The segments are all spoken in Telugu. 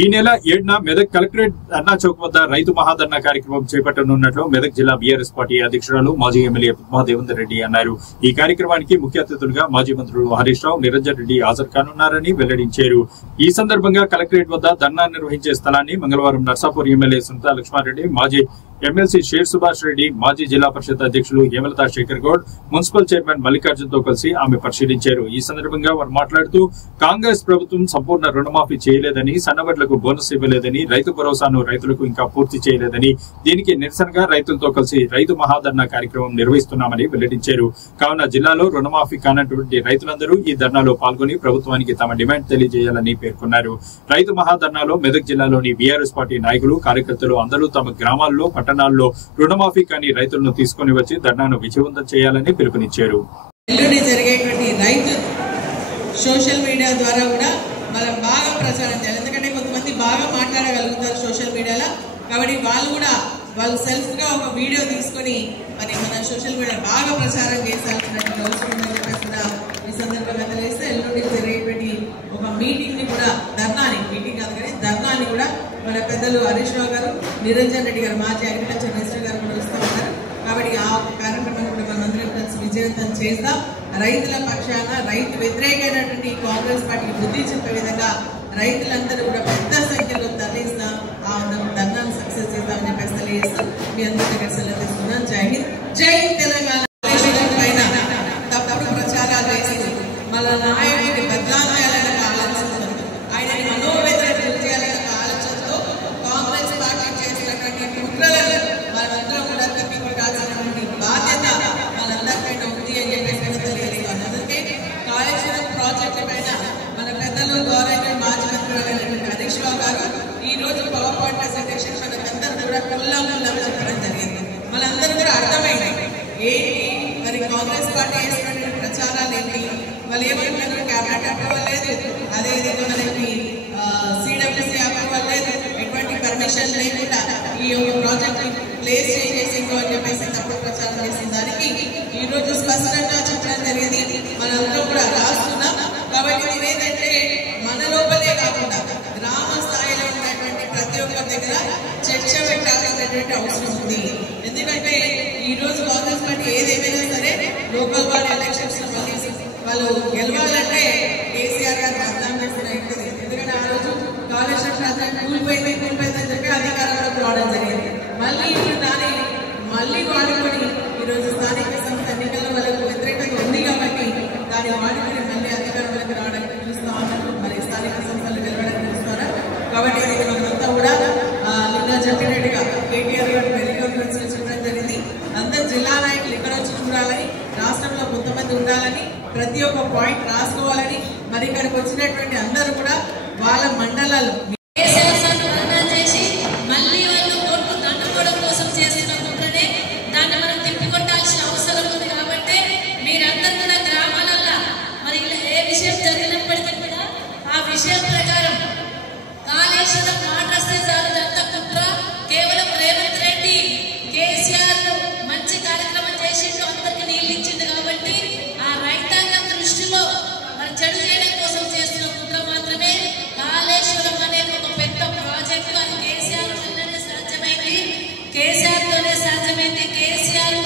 ఈ నెల 7న మెదక్ కలెక్టరేట్ ధర్నా చౌక్ వద్ద రైతు మహాధర్నా కార్యక్రమం చేపట్టనున్నట్లు మెదక్ జిల్లా బీఆర్ఎస్ పార్టీ అధ్యక్షురాలు మాజీ ఎమ్మెల్యే పద్మా దేవేందర్ రెడ్డి అన్నారు. ఈ కార్యక్రమానికి ముఖ్య అతిథులుగా మాజీ మంత్రులు హరీష్ రావు, నిరంజన్ రెడ్డి హాజరు కానున్నారని వెల్లడించారు. ఈ సందర్భంగా కలెక్టరేట్ వద్ద ధర్నా నిర్వహించే స్థలాన్ని మంగళవారం నర్సాపూర్ ఎమ్మెల్యే సునీతా లక్ష్మారెడ్డి, మాజీ ఎమ్మెల్సీ షేర్ సుభాష్ రెడ్డి, మాజీ జిల్లా పరిషత్ అధ్యక్షులు హేమలతా శేఖర్ గౌడ్, మున్సిపల్ చైర్మన్ మల్లికార్జున్ తో కలిసి ఆమె పరిశీలించారు. ఈ సందర్భంగా వారు మాట్లాడుతూ కాంగ్రెస్ ప్రభుత్వం సంపూర్ణ రుణమాఫీ చేయలేదని, సన్నబడ్లకు బోనస్ ఇవ్వలేదని, రైతు భరోసాను రైతులకు ఇంకా పూర్తి చేయలేదని, దీనికి నిరసనగా రైతులతో కలిసి రైతు మహాధర్నా కార్యక్రమం నిర్వహిస్తున్నామని వెల్లడించారు. కావున జిల్లాలో రుణమాఫీ కానటువంటి రైతులందరూ ఈ ధర్నాలో పాల్గొని ప్రభుత్వానికి తమ డిమాండ్ తెలియజేయాలని పేర్కొన్నారు. రైతు మహాధర్నాలో మెదక్ జిల్లాలోని బీఆర్ఎస్ పార్టీ నాయకులు, కార్యకర్తలు అందరూ తమ గ్రామాల్లో, పట్టణాల్లో రుణమాఫీ కాని రైతులను తీసుకుని వచ్చి ధర్నాను విజయవంతం చేయాలని పిలుపునిచ్చారు. సోషల్ మీడియా ద్వారా కూడా మనం బాగా ప్రచారం చేయాలి. ఎందుకంటే కొంతమంది బాగా మాట్లాడగలుగుతారు సోషల్ మీడియాలో, కాబట్టి వాళ్ళు సెల్ఫ్ గా ఒక వీడియో తీసుకొని మరి మన సోషల్ మీడియా బాగా ప్రచారం చేయాల్సినటువంటి అవసరం ఉందని చెప్పేసి కూడా ఈ సందర్భంగా తెలియస్తే ఎల్లుండి జరిగేటువంటి ఒక మీటింగ్ ని కూడా మీటింగ్ కాదు కానీ ధర్నాని కూడా మన పెద్దలు హరీష్ రావు గారు, నిరంజన్ రెడ్డి గారు, మాజీ అగ్రికల్చర్ మినిస్టర్ గారు కూడా వస్తూ ఉన్నారు. కాబట్టి ఆ కార్యక్రమాన్ని కూడా మనందరం కలిసి విజయవంతం చేద్దాం. రైతుల పక్షాన రైతు వ్యతిరేకమైనటువంటి కాంగ్రెస్ పార్టీకి బుద్ధి చెప్పే విధంగా రైతులందరూ కూడా పెద్ద సంఖ్యలో తరలిస్తాం, ఆ ధర్నాన్ని సక్సెస్ చేద్దామని చెప్పేసి తెలియజేస్తాం. మీ అందరి దగ్గర సెలవు తీసుకున్నాం. జై హింద్, జై తెలంగాణ. పైన తప్పుడు ప్రచారాలు చేసి మన నాయకుడిని బదలాయాలనే ఆలోచనతో, ఆయన మనోవేదన గురి చేయాలనే ఆలోచనతో కాంగ్రెస్ పార్టీ చేసినటువంటి కుట్రలను మనందరం కూడా తప్పికొట్టాల్సినటువంటి బాధ్యత మనందరిపైన ఉంది అని చెప్పేసి తెలియజేస్తాను. అందుకే కాళేశ్వరం ప్రాజెక్టు పైన మన పెద్దలు గౌరవ మాజీ మంత్రులైనటువంటి హరీష్ రావు గారు ఈ రోజు పవర్ పాయింట్ ప్రెజెంటేషన్ మనకందరూ కూడా కుల్లంగా చెప్పడం జరిగింది. మనందరూ కూడా అర్థమైంది ఏంటి మరి కాంగ్రెస్ పార్టీ చేసినటువంటి ప్రచారాలు ఏంటి, వాళ్ళు ఏమంటారు క్యాబినెట్ అప్రూవల్ లేదు, అదేవిధంగా మనకి సిడబ్ల్యూసీ అప్రూవల్ లేదు, ఎటువంటి పర్మిషన్ లేకుండా ఈ ప్రాజెక్ట్ ప్లేస్ చేసిందో అని చెప్పేసి తప్పుడు ప్రచారం చేసిన దానికి ఈ రోజు స్పష్టంగా చెప్పడం జరిగింది. మనందరం కూడా రాస్తున్నాం. కాబట్టి ఇదేంటంటే మన లోపలే కాకుండా గ్రామ స్థాయిలో ఉన్నటువంటి ప్రతి ఒక్కరి దగ్గర చర్చ పెట్టాల్సినటువంటి అవసరం ఉంది. ఎందుకంటే ఈ రోజు కాంగ్రెస్ పార్టీ ఏదేమైనా సరే లోకల్ బాడీ ఎలక్షన్స్ వాళ్ళు గెలవాలంటే కేసీఆర్ గారు అర్థం చేస్తున్నట్టు. ఎందుకంటే ఆ రోజు కాళేశ్వరం ప్రాజెక్ట్ కూలిపోయిందని చెప్పి అధికారంలోకి రావడం జరిగింది. మళ్ళీ వాడుకొని ఈరోజు స్థానిక సంస్థ ఎన్నికల్లో వాళ్ళకు వ్యతిరేకంగా ఉంది కాబట్టి దాన్ని వాడుకొని మళ్ళీ అధికారంలోకి రావడానికి చూస్తా ఉన్నారు. మరి స్థానిక సంస్థలు గెలవడానికి చూస్తారా. కాబట్టి మనమంతా కూడా నిన్న చెప్పినట్టుగా కేటీఆర్ గారు టెలికాన్ఫరెన్స్ చెప్పడం జరిగింది. అందరు జిల్లా నాయకులు ఇక్కడ వచ్చి చూడాలని, రాష్ట్రంలో కొంతమంది ఉండాలని, ప్రతి ఒక్క పాయింట్ రాసుకోవాలని, మరి ఇక్కడికి వచ్చినటువంటి అందరూ కూడా వాళ్ళ మండలాలు విషయం ప్రకారం కాళేశ్వరం మాట వస్తే చాలు అంతా కుట్ర. కేవలం రేవంత్ రెడ్డి కేసీఆర్ మంచి కార్యక్రమం చేసిండు, అందరికి నీళ్ళు ఇచ్చిండు కాబట్టి ఆ రైతాంగం దృష్టిలో మరి చెడు చేయడం కోసం చేస్తున్న కుట్ర మాత్రమే. కాళేశ్వరం అనేది ఒక పెద్ద ప్రాజెక్టు, అది కేసీఆర్ వల్లనే సాధ్యమైంది, కేసీఆర్ తోనే సాధ్యమైంది. కేసీఆర్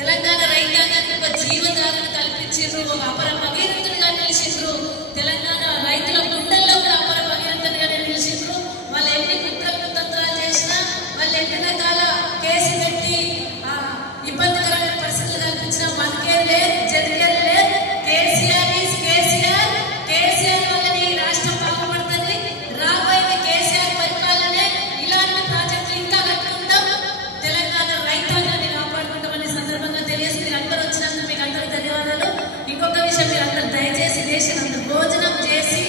తెలంగాణ రైతాంగానికి ఒక జీవధారణ కల్పించారు, ఒక అపర భగీరథుడిగా నిలిచిండ్రు. తెలంగాణ రైతుల గుండెల్లో కూడా అపర భగీరథుడిగా నిలిచిండ్రు. వాళ్ళు ఎన్ని కుట్రలు చేసినా, వాళ్ళు ఎన్ని రకాల కేసు పెట్టి ఇబ్బందికరమైన పరిస్థితులు కల్పించినా మనకే లేదు, జరిగేది లేదు. కేసీఆర్ ఈజ్ కేసీఆర్. కేసీఆర్ వల్లనే ఈ రాష్ట్రం బాగుపడుతుంది. రాబోయే కేసీఆర్ పరిపాలనే ఇలాంటి ప్రాజెక్టులు ఇంకా కట్టుకుంటాం, తెలంగాణ రైతాంగాన్ని కాపాడుకుంటామనే సందర్భంగా తెలియజేసి మీరు అందరూ వచ్చినందుకు మీకు అందరూ ధన్యవాదాలు. ఇంకొక విషయం, మీరు అందరూ దయచేసి చేసినందుకు భోజనం చేసి